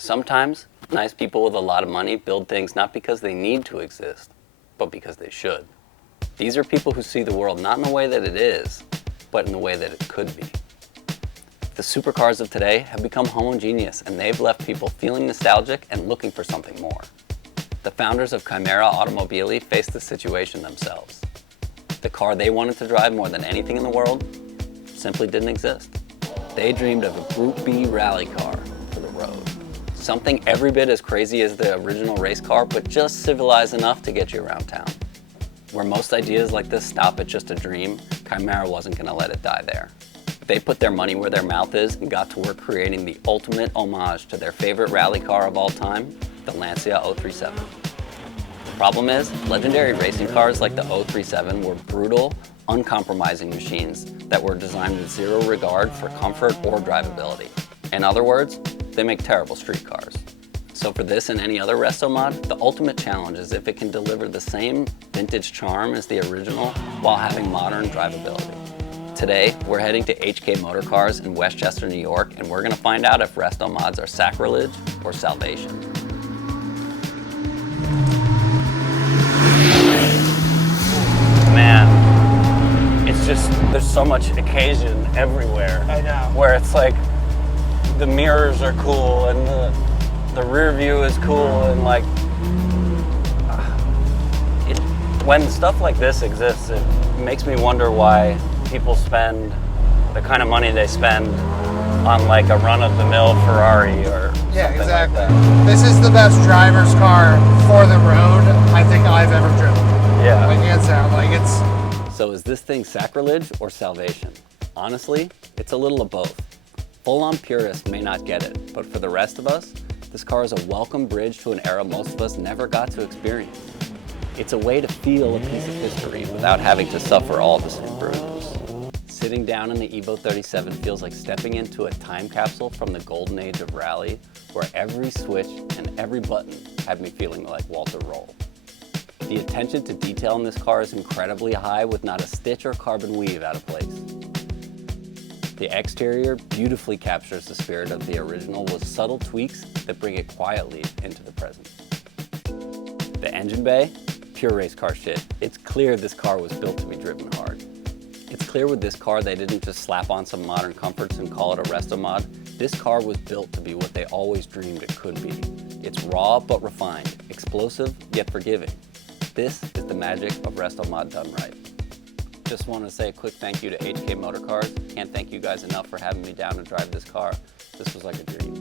Sometimes, nice people with a lot of money build things not because they need to exist, but because they should. These are people who see the world not in the way that it is, but in the way that it could be. The supercars of today have become homogeneous, and they've left people feeling nostalgic and looking for something more. The founders of Chimera Automobili faced the situation themselves. The car they wanted to drive more than anything in the world simply didn't exist. They dreamed of a Group B rally car for the road. Something every bit as crazy as the original race car, but just civilized enough to get you around town. Where most ideas like this stop at just a dream, Chimera wasn't going to let it die there. They put their money where their mouth is and got to work creating the ultimate homage to their favorite rally car of all time, the Lancia 037. The problem is, legendary racing cars like the 037 were brutal, uncompromising machines that were designed with zero regard for comfort or drivability. In other words, they make terrible street cars. So for this and any other resto mod, the ultimate challenge is if it can deliver the same vintage charm as the original while having modern drivability. Today, we're heading to HK Motor Cars in Westchester, New York, and we're gonna find out if resto mods are sacrilege or salvation. Man, it's just, there's so much occasion everywhere. I know. Where it's like, the mirrors are cool and the rear view is cool and like, when stuff like this exists, it makes me wonder why people spend the kind of money they spend on like a run-of-the-mill Ferrari or something exactly. like that. This is the best driver's car for the road I think I've ever driven. Yeah. Like hands down, like it's... So is this thing sacrilege or salvation? Honestly, it's a little of both. Full-on purists may not get it, but for the rest of us, this car is a welcome bridge to an era most of us never got to experience. It's a way to feel a piece of history without having to suffer all the same bruises. Sitting down in the Evo 37 feels like stepping into a time capsule from the golden age of rally, where every switch and every button had me feeling like Walter Roll. The attention to detail in this car is incredibly high, with not a stitch or carbon weave out of place. The exterior beautifully captures the spirit of the original with subtle tweaks that bring it quietly into the present. The engine bay, pure race car shit. It's clear this car was built to be driven hard. It's clear with this car they didn't just slap on some modern comforts and call it a resto mod. This car was built to be what they always dreamed it could be. It's raw but refined, explosive yet forgiving. This is the magic of resto mod done right. Just want to say a quick thank you to HK Motor Cars. Can't thank you guys enough for having me down to drive this car. This was like a dream.